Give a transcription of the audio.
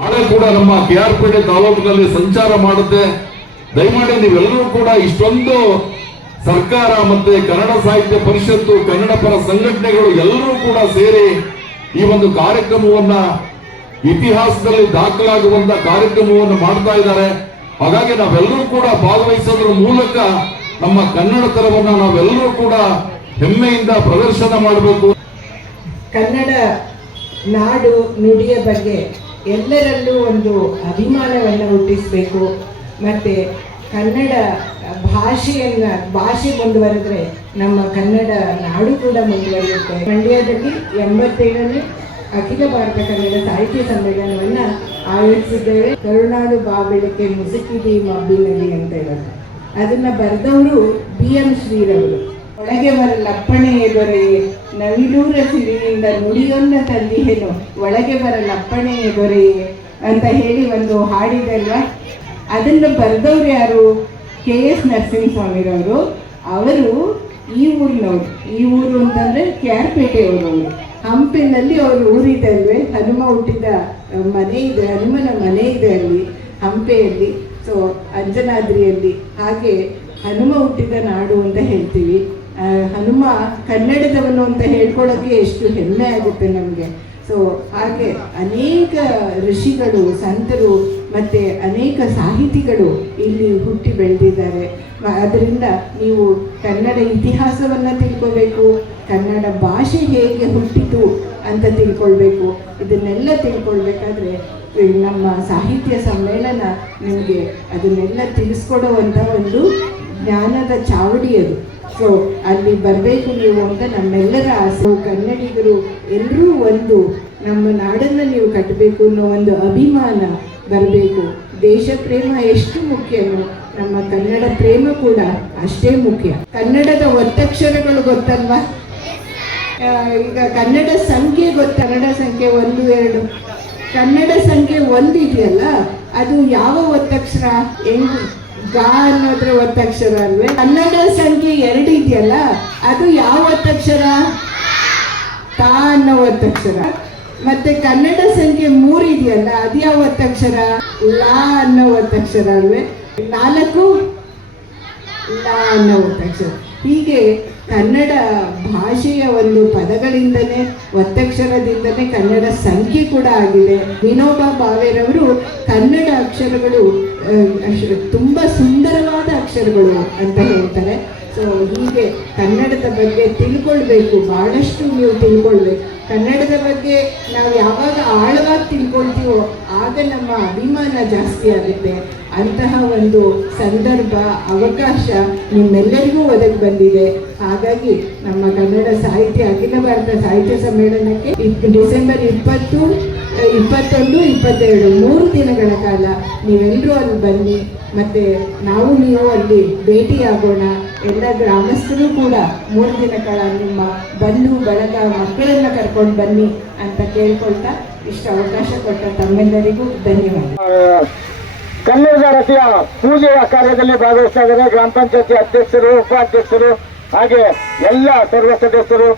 ನಾಳೆ ಕೂಡ ನಮ್ಮ KR ಪೇಟೆ ತಾಲೂಕಿನಲ್ಲಿ ಸಂಚಾರ ಮಾಡುತ್ತೆ. ದಯಮಾಡಿ ನೀವೆಲ್ಲರೂ ಕೂಡ ಇಷ್ಟೊಂದು ಸರ್ಕಾರ ಮತ್ತೆ ಕನ್ನಡ ಸಾಹಿತ್ಯ ಪರಿಷತ್ತು, ಕನ್ನಡ ಪರ ಸಂಘಟನೆಗಳು ಎಲ್ಲರೂ ಕೂಡ ಸೇರಿ ಈ ಒಂದು ಕಾರ್ಯಕ್ರಮವನ್ನ ಇತಿಹಾಸದಲ್ಲಿ ದಾಖಲಾಗುವಂತ ಕಾರ್ಯಕ್ರಮವನ್ನು ಮಾಡ್ತಾ ಇದ್ದಾರೆ. ಹಾಗಾಗಿ ನಾವೆಲ್ಲರೂ ಕೂಡ ಭಾಗವಹಿಸೋದ್ರ ಮೂಲಕ ನಮ್ಮ ಕನ್ನಡತನವನ್ನ ನಾವೆಲ್ಲರೂ ಕೂಡ ಹೆಮ್ಮೆಯಿಂದ ಪ್ರದರ್ಶನ ಮಾಡಬೇಕು. ಕನ್ನಡ ನಾಡು ನುಡಿಯ ಬಗ್ಗೆ ಎಲ್ಲರಲ್ಲೂ ಒಂದು ಅಭಿಮಾನವನ್ನು ಹುಟ್ಟಿಸಬೇಕು. ಮತ್ತು ಕನ್ನಡ ಭಾಷೆ ಮುಂದುವರೆದ್ರೆ ನಮ್ಮ ಕನ್ನಡ ನಾಡು ಕೂಡ ಮುಂದುವರಿಯುತ್ತೆ. ಮಂಡ್ಯದಲ್ಲಿ 87ನೇ ಅಖಿಲ ಭಾರತ ಕನ್ನಡ ಸಾಹಿತ್ಯ ಸಮ್ಮೇಳನವನ್ನು ಆಯೋಜಿಸಿದ್ದೇವೆ. ಕರುನಾಡು ಬಾಬೆಳಕೆ ಮುಸುಕಿದಿ ಮಬ್ಬಿನಲ್ಲಿ ಅಂತ ಹೇಳೋದು. ಅದನ್ನು ಬರೆದವರು BM ಶ್ರೀರವರು. ಒಳಗೆ ಬರಲಪ್ಪಣೆಯೇ ದೊರೆಯೇ ನವಿಲೂರ ಸಿರಿನಿಂದ ನುಡಿಯೊನ್ನ ತಂದಿಹೇನು ಒಳಗೆ ಬರಲಪ್ಪಣೆಯೇ ದೊರೆಯೇ ಅಂತ ಹೇಳಿ ಒಂದು ಹಾಡಿದಲ್ವಾ. ಅದನ್ನು ಬರೆದವ್ರು ಯಾರು? KS ನರಸಿಂಹಸ್ವಾಮಿರವರು. ಅವರು ಈ ಊರಿನವರು. ಈ ಊರು ಅಂತಂದರೆ KR ಪೇಟೆಯವರು. ಹಂಪಿನಲ್ಲಿ ಅವ್ರ ಊರಿದೆ ಅಲ್ವೇ, ಹನುಮ ಹುಟ್ಟಿದ ಮನೆ ಇದೆ, ಹನುಮನ ಮನೆ ಇದೆ ಅಲ್ಲಿ ಹಂಪೆಯಲ್ಲಿ. ಸೊ ಅಂಜನಾದ್ರಿಯಲ್ಲಿ. ಹಾಗೆ ಹನುಮ ಹುಟ್ಟಿದ ನಾಡು ಅಂತ ಹೇಳ್ತೀವಿ. ಹನುಮ ಕನ್ನಡದವನು ಅಂತ ಹೇಳ್ಕೊಳ್ಳೋಕ್ಕೆ ಎಷ್ಟು ಹೆಮ್ಮೆ ಆಗುತ್ತೆ ನಮಗೆ. ಸೊ ಹಾಗೆ ಅನೇಕ ಋಷಿಗಳು, ಸಂತರು ಮತ್ತು ಅನೇಕ ಸಾಹಿತಿಗಳು ಇಲ್ಲಿ ಹುಟ್ಟಿ ಬೆಳೆದಿದ್ದಾರೆ. ಅದರಿಂದ ನೀವು ಕನ್ನಡ ಇತಿಹಾಸವನ್ನು ತಿಳ್ಕೋಬೇಕು, ಕನ್ನಡ ಭಾಷೆ ಹೇಗೆ ಹುಟ್ಟಿತು ಅಂತ ತಿಳ್ಕೊಳ್ಬೇಕು. ಇದನ್ನೆಲ್ಲ ತಿಳ್ಕೊಳ್ಬೇಕಾದ್ರೆ ನಮ್ಮ ಸಾಹಿತ್ಯ ಸಮ್ಮೇಳನ ನಿಮಗೆ ಅದನ್ನೆಲ್ಲ ತಿಳಿಸ್ಕೊಡುವಂಥ ಒಂದು ಜ್ಞಾನದ ಚಾವಡಿ ಅದು. ಸೊ ಅಲ್ಲಿ ಬರಬೇಕು ನೀವು ಅಂತ ನಮ್ಮೆಲ್ಲರ ಆಸೆ. ಕನ್ನಡಿಗರು ಎಲ್ಲರೂ ಒಂದು ನಮ್ಮ ನಾಡನ್ನು ನೀವು ಕಟ್ಟಬೇಕು ಅನ್ನೋ ಒಂದು ಅಭಿಮಾನ ಬರಬೇಕು. ದೇಶ ಪ್ರೇಮ ಎಷ್ಟು ಮುಖ್ಯನೋ ನಮ್ಮ ಕನ್ನಡ ಪ್ರೇಮ ಕೂಡ ಅಷ್ಟೇ ಮುಖ್ಯ. ಕನ್ನಡದ ಒತ್ತಕ್ಷರಗಳು ಗೊತ್ತಲ್ವಾ? ಈಗ ಕನ್ನಡ ಸಂಖ್ಯೆ ಗೊತ್ತ? ಕನ್ನಡ ಸಂಖ್ಯೆ 1, 2. ಕನ್ನಡ ಸಂಖ್ಯೆ 1 ಇದೆಯಲ್ಲ, ಅದು ಯಾವ ಒತ್ತಕ್ಷರ? ಗ ಅನ್ನೋದ್ರ ಒತ್ತಕ್ಷರ ಅಲ್ವೇ? ಕನ್ನಡ ಸಂಖ್ಯೆ 2 ಇದೆಯಲ್ಲ, ಅದು ಯಾವ ಒತ್ತಕ್ಷರ? ತ ಅನ್ನೋ ಒತ್ತಕ್ಷರ. ಮತ್ತೆ ಕನ್ನಡ ಸಂಖ್ಯೆ 3 ಇದೆಯಲ್ಲ, ಅದು ಯಾವ ಒತ್ತಕ್ಷರ? ಲ ಅನ್ನೋ ಒತ್ತಕ್ಷರ ಅಲ್ವೇ? 4 ಲ ಅನ್ನೋ ಒತ್ತಕ್ಷರ. ಹೀಗೆ ಕನ್ನಡ ಭಾಷೆಯ ಒಂದು ಪದಗಳಿಂದನೇ, ಒತ್ತಕ್ಷರದಿಂದನೇ ಕನ್ನಡ ಸಂಖ್ಯೆ ಕೂಡ ಆಗಿದೆ. ವಿನೋಬ ಭಾವೆರವರು ಕನ್ನಡ ಅಕ್ಷರಗಳು ತುಂಬ ಸುಂದರವಾದ ಅಕ್ಷರಗಳು ಅಂತ ಹೇಳ್ತಾರೆ. ಸೊ ಹೀಗೆ ಕನ್ನಡದ ಬಗ್ಗೆ ತಿಳ್ಕೊಳ್ಬೇಕು, ಭಾಳಷ್ಟು ನೀವು ತಿಳ್ಕೊಳ್ಬೇಕು. ಕನ್ನಡದ ಬಗ್ಗೆ ನಾವು ಯಾವಾಗ ಆಳವಾಗಿ ತಿಳ್ಕೊಳ್ತೀವೋ ಆಗ ನಮ್ಮ ಅಭಿಮಾನ ಜಾಸ್ತಿ ಆಗುತ್ತೆ. ಅಂತಹ ಒಂದು ಸಂದರ್ಭ, ಅವಕಾಶ ನಿಮ್ಮೆಲ್ಲರಿಗೂ ಒದಗಿ ಬಂದಿದೆ. ಹಾಗಾಗಿ ನಮ್ಮ ಕನ್ನಡ ಸಾಹಿತ್ಯ ಅಖಿಲ ಭಾರತ ಸಾಹಿತ್ಯ ಸಮ್ಮೇಳನಕ್ಕೆ ಡಿಸೆಂಬರ್ 20, 21, 22 3 ದಿನಗಳ ಕಾಲ ನೀವೆಲ್ಲರೂ ಅಲ್ಲಿ ಬನ್ನಿ. ಮತ್ತು ನೀವು ಅಲ್ಲಿ ಭೇಟಿಯಾಗೋಣ. ಎಲ್ಲ ಗ್ರಾಮಸ್ಥರು ಕೂಡ 3 ದಿನಗಳ ನಿಮ್ಮ ಬಂಧು ಬಳಗ ಮಕ್ಕಳನ್ನು ಕರ್ಕೊಂಡು ಬನ್ನಿ ಅಂತ ಕೇಳ್ಕೊಳ್ತಾ ಇಷ್ಟು ಅವಕಾಶ ಕೊಟ್ಟ ತಮ್ಮೆಲ್ಲರಿಗೂ ಧನ್ಯವಾದ. ಕನ್ನಡದ ರಥೆಯ ಪೂಜೆಯ ಕಾರ್ಯದಲ್ಲಿ ಭಾಗವಹಿಸ್ತಾ ಇದ್ದಾರೆ ಗ್ರಾಮ ಪಂಚಾಯತಿ ಅಧ್ಯಕ್ಷರು, ಉಪಾಧ್ಯಕ್ಷರು, ಹಾಗೆ ಎಲ್ಲ ಸರ್ವ ಸದಸ್ಯರು.